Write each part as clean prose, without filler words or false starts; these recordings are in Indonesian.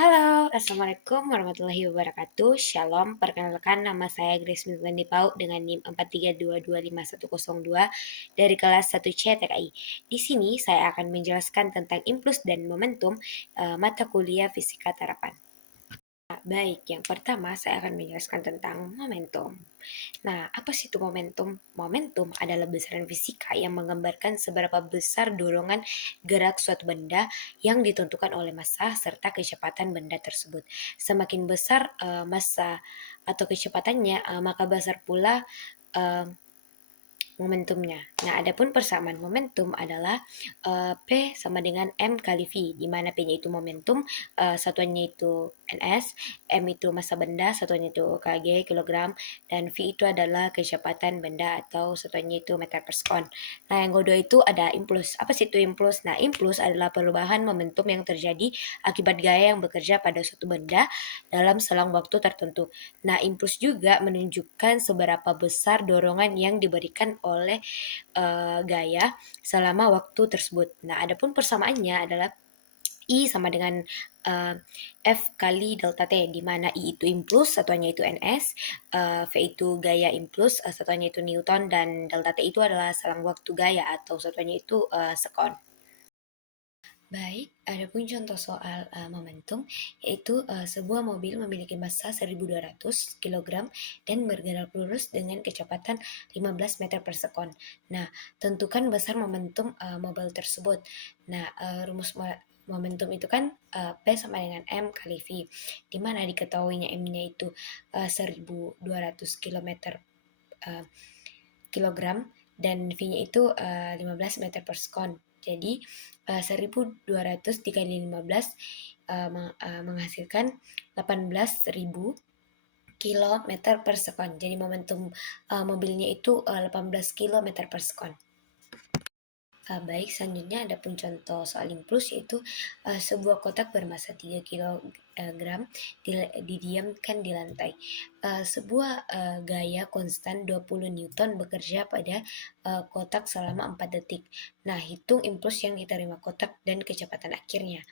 Halo, Assalamualaikum warahmatullahi wabarakatuh. Shalom, perkenalkan nama saya Grace Milani Pau dengan NIM 43225102 dari kelas 1C TKI. Di sini saya akan menjelaskan tentang impuls dan momentum mata kuliah Fisika Terapan. Baik, yang pertama saya akan menjelaskan tentang momentum. Nah, apa sih itu momentum? Momentum adalah besaran fisika yang menggambarkan seberapa besar dorongan gerak suatu benda yang ditentukan oleh massa serta kecepatan benda tersebut. Semakin besar massa atau kecepatannya, maka besar pula uh, momentumnya. Nah, adapun persamaan momentum adalah P sama dengan M kali V, di mana P-nya itu momentum, satuannya itu ns, M itu massa benda, satuannya itu kg, kilogram, dan V itu adalah kecepatan benda atau satuannya itu meter per sekon. Nah, yang kedua itu ada impuls. Apa sih itu impuls? Nah, impuls adalah perubahan momentum yang terjadi akibat gaya yang bekerja pada suatu benda dalam selang waktu tertentu. Nah, impuls juga menunjukkan seberapa besar dorongan yang diberikan oleh gaya selama waktu tersebut. Nah, adapun persamaannya adalah I sama dengan F kali delta T, di mana I itu impuls, satuannya itu ns, V itu gaya impuls, satuannya itu Newton, dan delta T itu adalah selang waktu gaya atau satuannya itu sekon. Baik, adapun contoh soal momentum, yaitu sebuah mobil memiliki massa 1.200 kg dan bergerak lurus dengan kecepatan 15 meter per sekon. Nah, tentukan besar momentum mobil tersebut. Nah, rumus momentum itu kan P sama dengan M kali V, di mana diketahuinya M-nya itu 1.200 kilogram dan V-nya itu 15 meter per sekon. Jadi 1.200 dikali 15 menghasilkan 18.000 kilometer per sekon. Jadi momentum mobilnya itu 18 kilometer per sekon. Baik, selanjutnya ada pun contoh soal impuls, yaitu sebuah kotak bermassa 3 kg didiamkan di lantai. Sebuah gaya konstan 20 Newton bekerja pada kotak selama 4 detik. Nah, hitung impuls yang diterima kotak dan kecepatan akhirnya.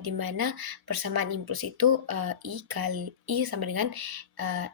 Di mana persamaan impuls itu I sama dengan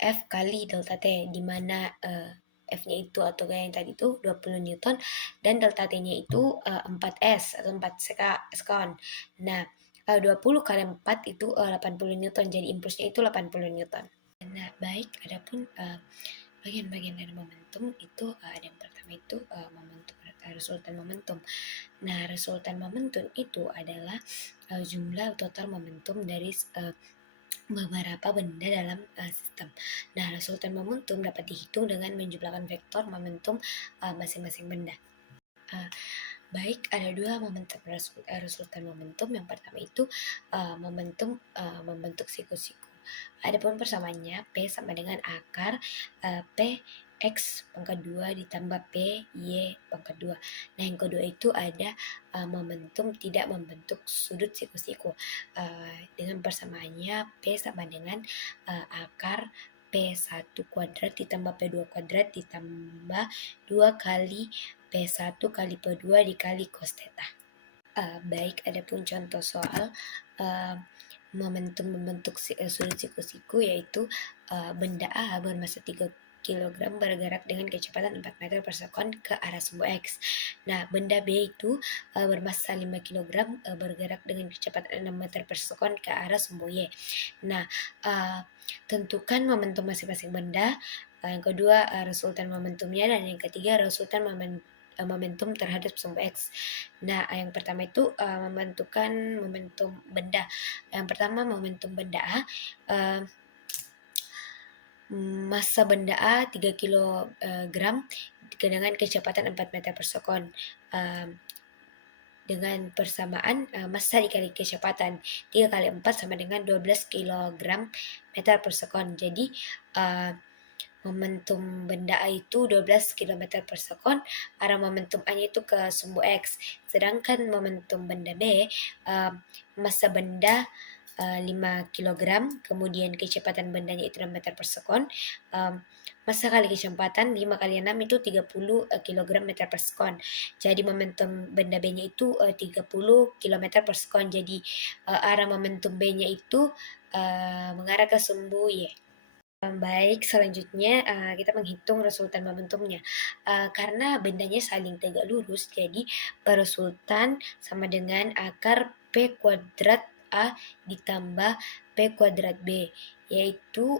F kali delta T, di mana F-nya itu atau gaya yang tadi itu 20 Newton dan delta T-nya itu 4S atau 4 sekon. Nah, 20 kali 4 itu 80 Newton, jadi impulsnya itu 80 Newton. Nah, baik, adapun bagian-bagian dari momentum itu ada yang pertama itu momentum, resultan momentum. Nah, resultan momentum itu adalah jumlah total momentum dari beberapa benda dalam sistem. Nah, resultan momentum dapat dihitung dengan menjumlahkan vektor momentum masing-masing benda. Baik, ada dua momentum resultan momentum. Yang pertama itu momentum membentuk siku-siku. Adapun persamaannya P sama dengan akar P X pangkat 2 ditambah P Y pangkat 2. Nah, yang kedua itu ada momentum tidak membentuk sudut siku-siku. Dengan persamaannya P sama dengan akar P1 kuadrat ditambah P2 kuadrat ditambah 2 kali P1 kali P2 dikali cos theta. Baik, adapun contoh soal momentum membentuk sudut siku-siku, yaitu benda A bermassa 3 kg bergerak dengan kecepatan 4 meter per sekon ke arah sumbu X. Nah, benda B itu bermassa 5 kg bergerak dengan kecepatan 6 meter per sekon ke arah sumbu Y. Nah, tentukan momentum masing-masing benda. Yang kedua resultan momentumnya, dan yang ketiga resultan momentum terhadap sumbu X. Nah, yang pertama itu menentukan momentum benda. Yang pertama momentum benda A, massa benda A 3 kg dengan kecepatan 4 meter per sekon. Dengan persamaan massa dikali kecepatan 3 kali 4 sama dengan 12 kg meter per sekon. Jadi momentum benda A itu 12 km per sekon, arah momentum A-nya itu ke sumbu X. Sedangkan momentum benda B, massa benda 5 kg, kemudian kecepatan bendanya itu 6 meter per sekon, massa kali kecepatan 5 kali 6 itu 30 kg meter per sekon. Jadi momentum benda B-nya itu 30 km per sekon. Jadi arah momentum B-nya itu mengarah ke sumbu Y. Baik, selanjutnya kita menghitung resultan momentumnya. Karena bendanya saling tegak lurus, jadi resultan sama dengan akar P kuadrat A ditambah P kuadrat B, yaitu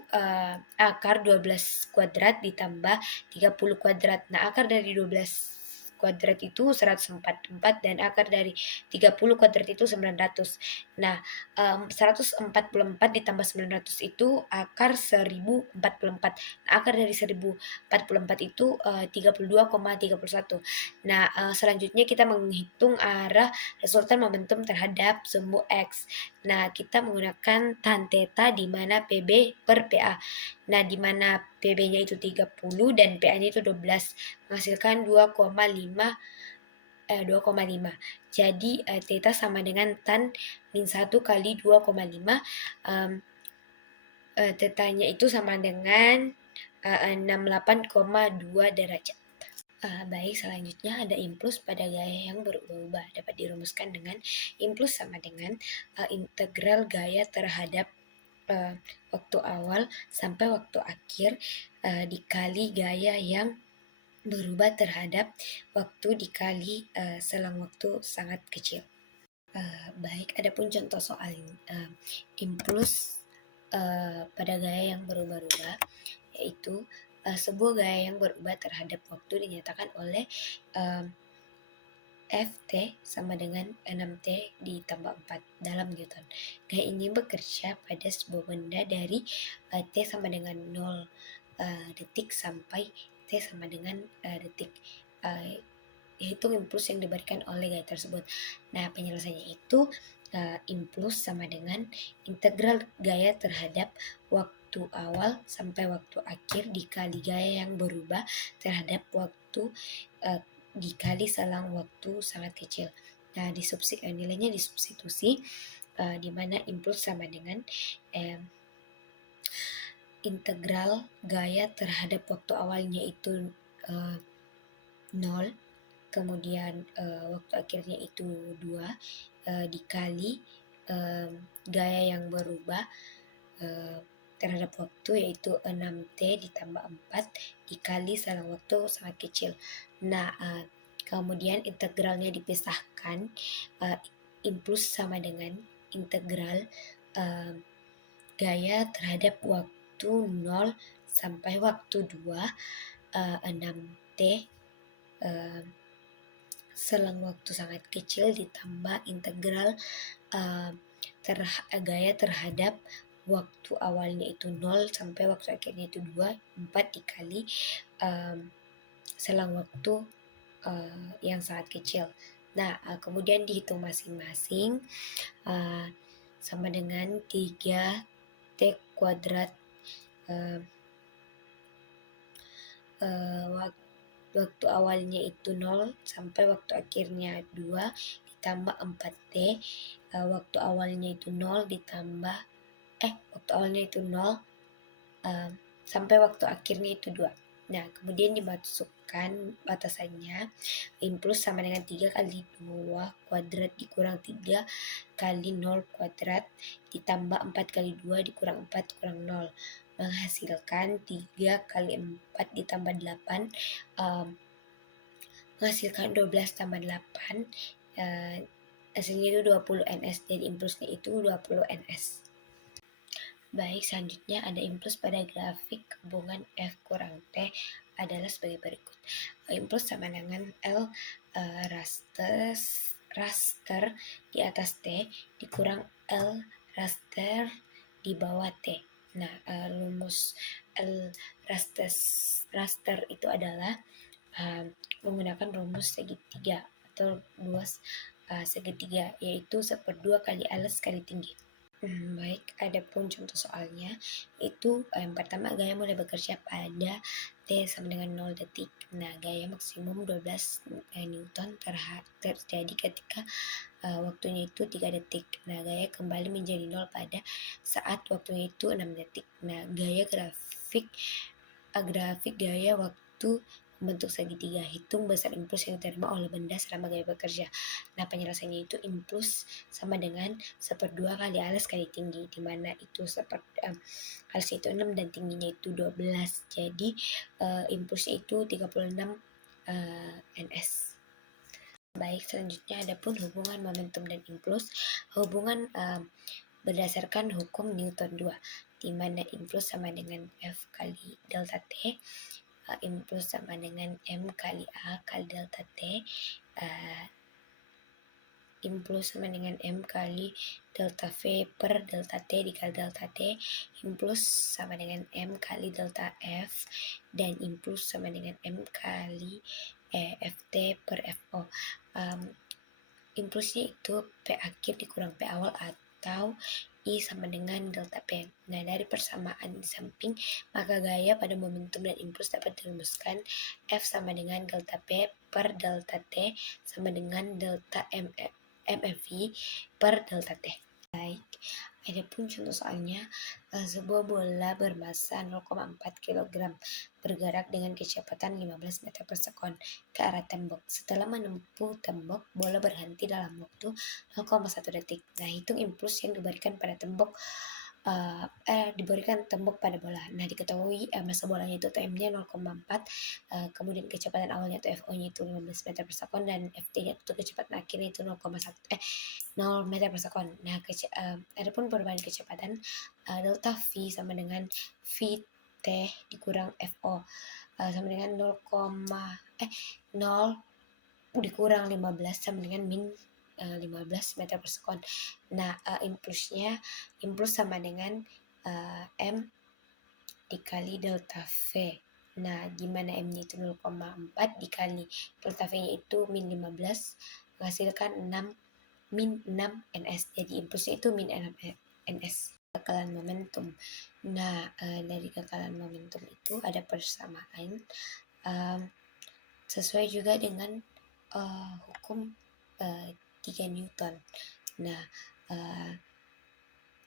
akar 12 kuadrat ditambah 30 kuadrat. Nah, akar dari 12 kuadrat itu 144 dan akar dari 30 kuadrat itu 900. Nah, 144 ditambah 900 itu akar 1044. Nah, akar dari 1044 itu 32,31. Nah, selanjutnya kita menghitung arah resultan momentum terhadap sumbu X. Nah, kita menggunakan tan theta di mana PB per PA. Nah, di mana PB-nya itu 30 dan PA-nya itu 12, menghasilkan 2,5. Jadi theta sama dengan tan min 1 kali 2,5. Tetanya itu sama dengan 68,2 derajat. Baik, selanjutnya ada impuls pada gaya yang berubah-ubah. Dapat dirumuskan dengan impuls sama dengan integral gaya terhadap waktu awal sampai waktu akhir dikali gaya yang berubah terhadap waktu dikali selang waktu sangat kecil. Baik, adapun contoh soal impuls pada gaya yang berubah-ubah, yaitu sebuah gaya yang berubah terhadap waktu dinyatakan oleh Ft sama dengan 6T ditambah 4 dalam Newton. Gaya ini bekerja pada sebuah benda dari T sama dengan 0 detik sampai T sama dengan detik. Hitung impuls yang diberikan oleh gaya tersebut. Nah, penyelesaiannya itu impuls sama dengan integral gaya terhadap waktu awal sampai waktu akhir dikali gaya yang berubah terhadap waktu dikali selang waktu sangat kecil. Nah, nilainya disubstitusi di mana impuls sama dengan integral gaya terhadap waktu awalnya itu 0, kemudian waktu akhirnya itu 2 dikali gaya yang berubah terhadap waktu yaitu 6T ditambah 4 dikali selang waktu sangat kecil. Nah, kemudian integralnya dipisahkan, impuls sama dengan integral gaya terhadap waktu 0 sampai waktu 2 6T selang waktu sangat kecil ditambah integral gaya terhadap waktu awalnya itu 0 sampai waktu akhirnya itu 2, 4 dikali selang waktu yang sangat kecil. Nah, kemudian dihitung masing-masing sama dengan 3T kuadrat waktu awalnya itu 0 sampai waktu akhirnya 2 ditambah 4T waktu awalnya itu 0 ditambah waktu awalnya itu 0 sampai waktu akhirnya itu 2. Nah, kemudian dimasukkan batasannya, impuls sama dengan 3 kali 2 kuadrat dikurang 3 kali 0 kuadrat ditambah 4 kali 2 dikurang 4 kurang 0, menghasilkan 3 kali 4 ditambah 8, menghasilkan 12 tambah 8, hasilnya itu 20 ns, jadi impulsnya itu 20 ns. Baik, selanjutnya ada impuls pada grafik hubungan F kurang T adalah sebagai berikut. Impuls sama dengan L raster di atas T dikurang L raster di bawah T. Nah, rumus L raster itu adalah menggunakan rumus segitiga atau luas segitiga, yaitu 1/2 kali alas kali tinggi. Baik, ada pun contoh soalnya, itu yang pertama gaya mulai bekerja pada T sama dengan 0 detik. Nah, gaya maksimum 12 Newton terjadi ketika waktunya itu 3 detik. Nah, gaya kembali menjadi 0 pada saat waktunya itu 6 detik. Nah, gaya grafik gaya waktu membentuk segitiga. Hitung besar impuls yang diterima oleh benda selama gaya bekerja. Nah, penyelesaiannya itu impuls sama dengan 1/2 kali alas kali tinggi, di mana itu alasnya itu 6 dan tingginya itu 12. Jadi impulsnya itu 36 ns. Baik, selanjutnya ada pun hubungan momentum dan impuls. Hubungan berdasarkan hukum Newton 2, di mana impuls sama dengan F kali delta T, impuls sama dengan M kali A kali delta T, impuls sama dengan M kali delta V per delta T dikali delta T, impuls sama dengan M kali delta F, dan impuls sama dengan M kali Ft per Fo. Impulsnya itu P akhir dikurang P awal atau I sama dengan delta P. Nah, dari persamaan di samping, maka gaya pada momentum dan impuls dapat dirumuskan F sama dengan delta P per delta T sama dengan delta MFV per delta T. Baik, ada pun contoh soalnya, sebuah bola bermasa 0,4 kg bergerak dengan kecepatan 15 meter per sekon ke arah tembok. Setelah menempuh tembok, bola berhenti dalam waktu 0,1 detik. Nah, hitung impuls yang diberikan pada tembok pada bola. Nah, diketahui masa bolanya itu TM-nya 0,4, kemudian kecepatan awalnya itu FO-nya itu 15 meter per sekon, dan FT-nya itu kecepatan akhirnya itu 0 meter per sekon. Nah, adapun perubahan kecepatan delta V sama dengan VT dikurang FO sama dengan 0 dikurang 15 sama dengan min 15 meter per sekon. Nah, impuls sama dengan M dikali delta V. Nah, gimana M-nya itu 0,4 dikali delta V-nya itu min 15 menghasilkan min 6 ns. Jadi impulsnya itu min 6 ns. Kekalahan momentum. Nah, dari kekalahan momentum itu ada persamaan sesuai juga dengan hukum 3 Newton. Nah,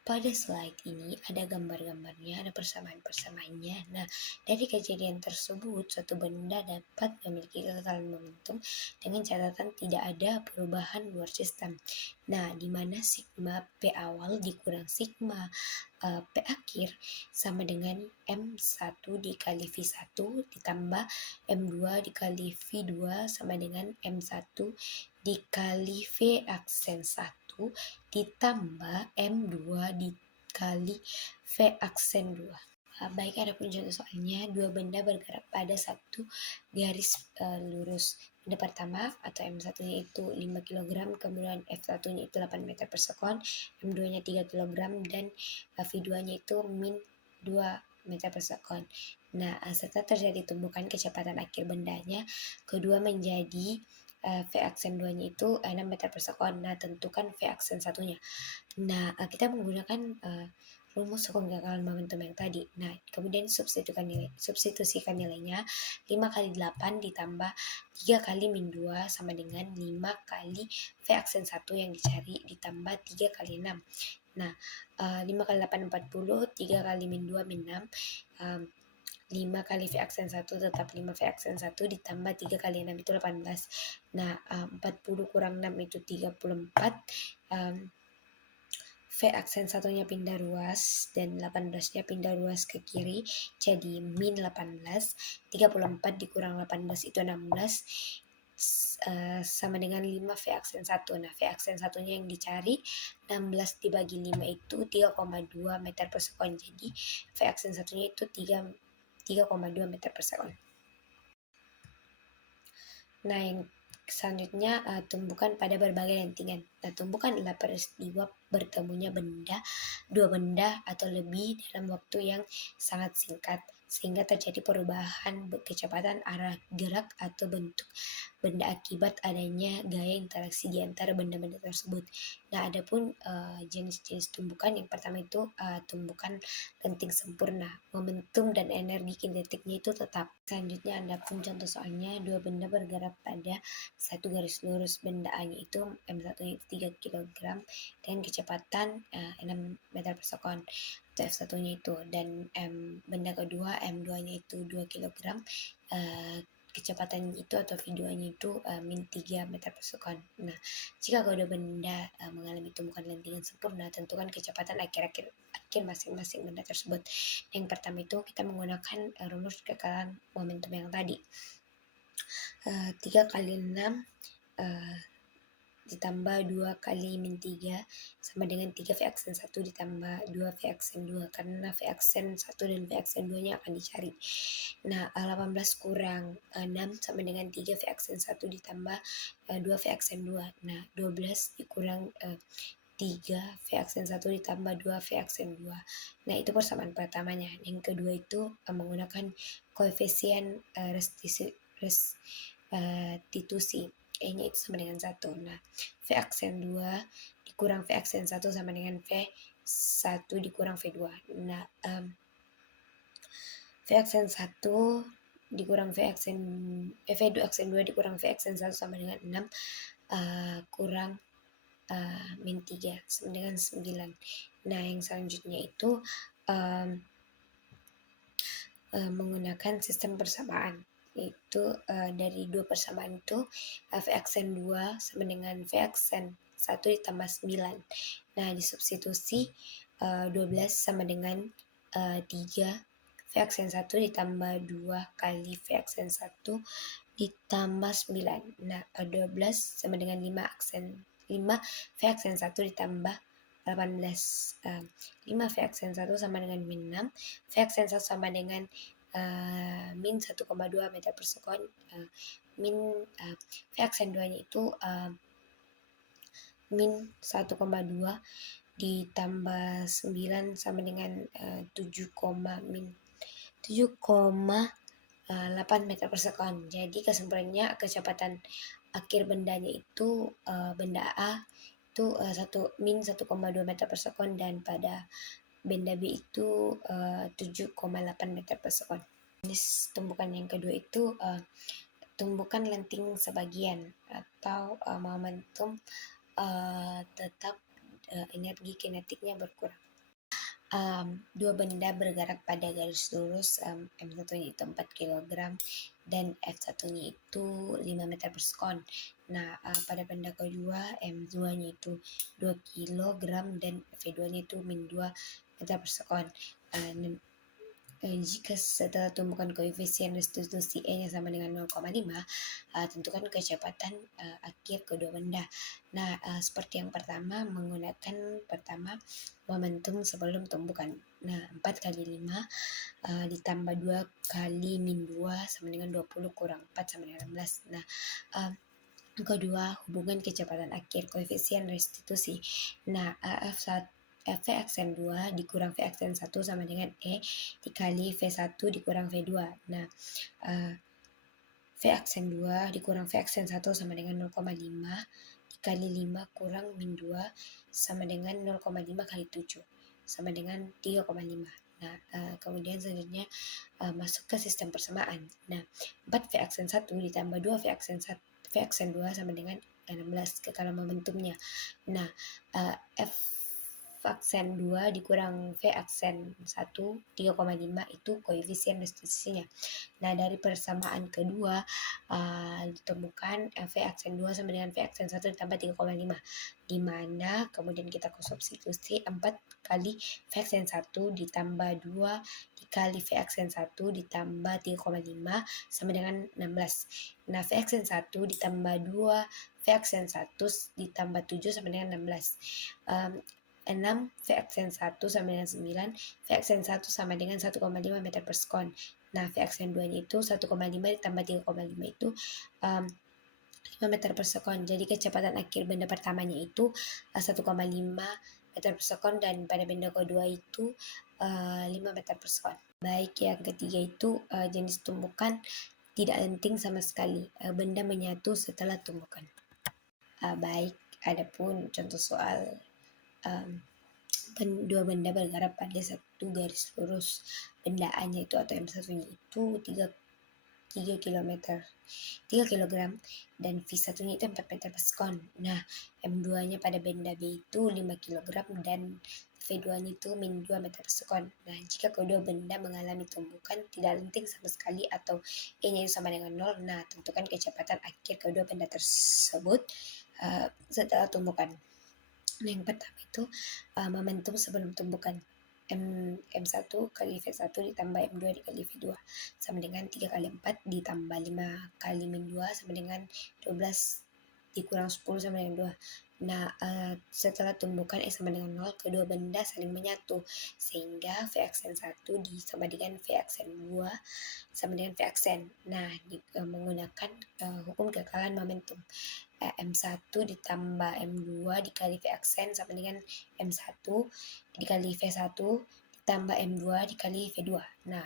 pada slide ini ada gambar-gambarnya, ada persamaan-persamaannya. Nah, dari kejadian tersebut, suatu benda dapat memiliki kekalahan momentum dengan catatan tidak ada perubahan luar sistem. Nah, di mana sigma P awal dikurang sigma P akhir sama dengan M1 dikali V1 ditambah M2 dikali V2 sama dengan M1 dikali V aksen 1 ditambah M2 dikali V aksen 2. Baik, ada pun contoh soalnya, dua benda bergerak pada satu garis lurus. Benda pertama atau M1-nya itu 5 kg, kemudian F1-nya itu 8 meter per sekon, M2-nya 3 kg, dan V2-nya itu min 2 meter per sekon. Nah, serta terjadi tumbukan kecepatan akhir bendanya, kedua menjadi V aksen 2-nya itu 6 meter per sekon. Nah, tentukan V aksen 1-nya. Nah, kita menggunakan rumus hukum kekalahan momentum yang tadi. Nah, kemudian substitusikan nilainya 5 kali 8 ditambah 3 kali min 2 sama dengan 5 kali V aksen 1 yang dicari ditambah 3 kali 6. Nah, 5 kali 8 40, 3 kali min 2 min 6, 5 kali V aksen 1 tetap 5 V aksen 1 ditambah 3 kali 6 itu 18. Nah, 40 kurang 6 itu 34. V aksen 1-nya pindah ruas dan 18-nya pindah ruas ke kiri, jadi min 18. 34 dikurang 18 itu 16 sama dengan 5 V aksen 1. Nah, V aksen 1-nya yang dicari 16 dibagi 5 itu 3,2 meter per sekon. Jadi V aksen 1-nya itu 3,2 meter per sekon. Nah, yang selanjutnya tumbukan pada berbagai lentingan. Nah, tumbukan adalah peristiwa bertemunya dua benda atau lebih dalam waktu yang sangat singkat sehingga terjadi perubahan kecepatan arah gerak atau bentuk benda akibat adanya gaya interaksi di antara benda-benda tersebut. Nah, adapun jenis-jenis tumbukan, yang pertama itu tumbukan lenting sempurna. Momentum dan energi kinetiknya itu tetap. Selanjutnya ada pun contoh soalnya, dua benda bergerak pada satu garis lurus. Benda A itu M1 itu 3 kg dengan kecepatan 6 meter per sekon atau F1-nya itu, dan benda kedua M2-nya itu 2 kg, kecepatan itu atau V2-nya itu min 3 meter per sekon. Nah, jika kedua benda mengalami tumbukan lentingan sempurna, tentukan kecepatan akhir masing-masing benda tersebut. Yang pertama itu kita menggunakan rumus kekalahan momentum yang tadi. 3 kali 6 ditambah 2 kali min 3 sama dengan 3 V aksen 1 ditambah 2 V aksen 2, karena V aksen 1 dan V aksen 2 nya akan dicari. Nah, 18 kurang 6 sama dengan 3 V aksen 1 ditambah 2 V aksen 2. Nah, 12 dikurang 3 V aksen 1 ditambah 2 V aksen 2. Nah, itu persamaan pertamanya. Yang kedua itu menggunakan koefisien restitusi. E-nya itu sama dengan 1. Nah, V aksen 2 dikurang V aksen 1 sama dengan V1 dikurang V2. Nah, V aksen 1 dikurang V2 aksen 2 dikurang V aksen 1 sama dengan 6 kurang min 3 sama dengan 9. Nah, yang selanjutnya itu menggunakan sistem persamaan, yaitu dari dua persamaan itu V aksen 2 sama dengan V aksen 1 ditambah 9. Nah, disubstitusi 12 sama dengan 3 V aksen 1 ditambah 2 kali V aksen 1 ditambah 9. Nah, 12 sama dengan 5 V aksen 1 ditambah 18. 5 V aksen 1 sama dengan min 6. V aksen 1 sama dengan min 1,2 meter per sekon. V aksen 2 nya itu min 1,2 ditambah 9 sama dengan 7,8 meter per sekon. Jadi kesimpulannya, kecepatan akhir bendanya itu benda A itu min 1,2 meter per sekon, dan pada benda B itu 7,8 meter per sekon. Jenis tumbukan yang kedua itu tumbukan lenting sebagian atau momentum tetap energi kinetiknya berkurang. Dua benda bergerak pada garis lurus, M1-nya itu 4 kg dan F1-nya itu 5 meter per sekon. Nah, pada benda kedua M2-nya itu 2 kg dan V2-nya itu min 2 meter per sekon. Jika setelah tumbukan koefisien restitusi E-nya sama dengan 0,5, tentukan kecepatan akhir kedua benda. Nah, seperti yang pertama, menggunakan pertama momentum sebelum tumbukan. Nah, 4 kali 5 ditambah 2 kali min 2 sama dengan 20 kurang 4 sama dengan 16. Nah, kedua, hubungan kecepatan akhir koefisien restitusi. Nah, V aksen 2 dikurang V aksen 1 sama dengan E dikali V1 dikurang V2. Nah, V aksen 2 dikurang V aksen 1 sama dengan 0,5 dikali 5 kurang min 2 sama dengan 0,5 kali 7 sama dengan 3,5. Nah, kemudian selanjutnya masuk ke sistem persamaan. Nah, 4 V aksen 1 ditambah 2 V aksen 2 sama dengan 16 kekalahan momentumnya. Nah, F aksen 2 dikurang V aksen 1 3,5 itu koefisien restitusinya. Nah, dari persamaan kedua ditemukan V aksen 2 sama dengan V aksen 1 ditambah 3,5, di mana kemudian kita substitusi 4 kali V aksen 1 ditambah 2 dikali V aksen 1 ditambah 3,5 sama dengan 16. Nah, V aksen 1 ditambah 2 V aksen 1 ditambah 7 sama dengan 16. 6 V aksen 1 sama dengan 9, V aksen 1 sama dengan 1,5 meter per sekon. Nah, V aksen 2 nya itu 1,5 ditambah 3,5 itu 5 meter per sekon. Jadi kecepatan akhir benda pertamanya itu 1,5 meter per sekon, dan pada benda kedua itu 5 meter per sekon. Baik, yang ketiga itu jenis tumbukan tidak lenting sama sekali, benda menyatu setelah tumbukan. Baik, adapun contoh soal dua benda bergerak pada satu garis lurus. Benda A-nya itu atau M1-nya itu 3 kilometer 3 kilogram dan V1-nya itu 4 meter per sekon. Nah, M2-nya pada benda B itu 5 kilogram dan V2-nya itu min 2 meter per sekon. Nah, jika kedua benda mengalami tumbukan tidak lenting sama sekali atau E-nya itu sama dengan 0, nah tentukan kecepatan akhir kedua benda tersebut setelah tumbukan. Nah, yang pertama itu momentum sebelum tumbukan. M1 kali V1 ditambah M2 dikali V2 sama dengan 3 kali 4 ditambah 5 kali min 2 sama dengan 12 dikurang 10 sama dengan 2. Nah, setelah tumbukan sama dengan 0, kedua benda saling menyatu sehingga V aksen 1 sama dengan V aksen 2 sama dengan V aksen. Nah, menggunakan hukum kekalahan momentum. M1 ditambah M2 dikali V aksen sama dengan M1 dikali V1 ditambah M2 dikali V2. Nah,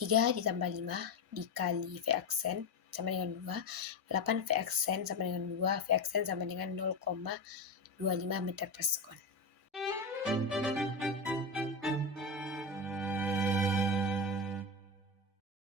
3 ditambah 5 dikali V aksen sama dengan 2, 8 V aksen sama dengan 2, V aksen sama dengan 0,25 meter per sekon.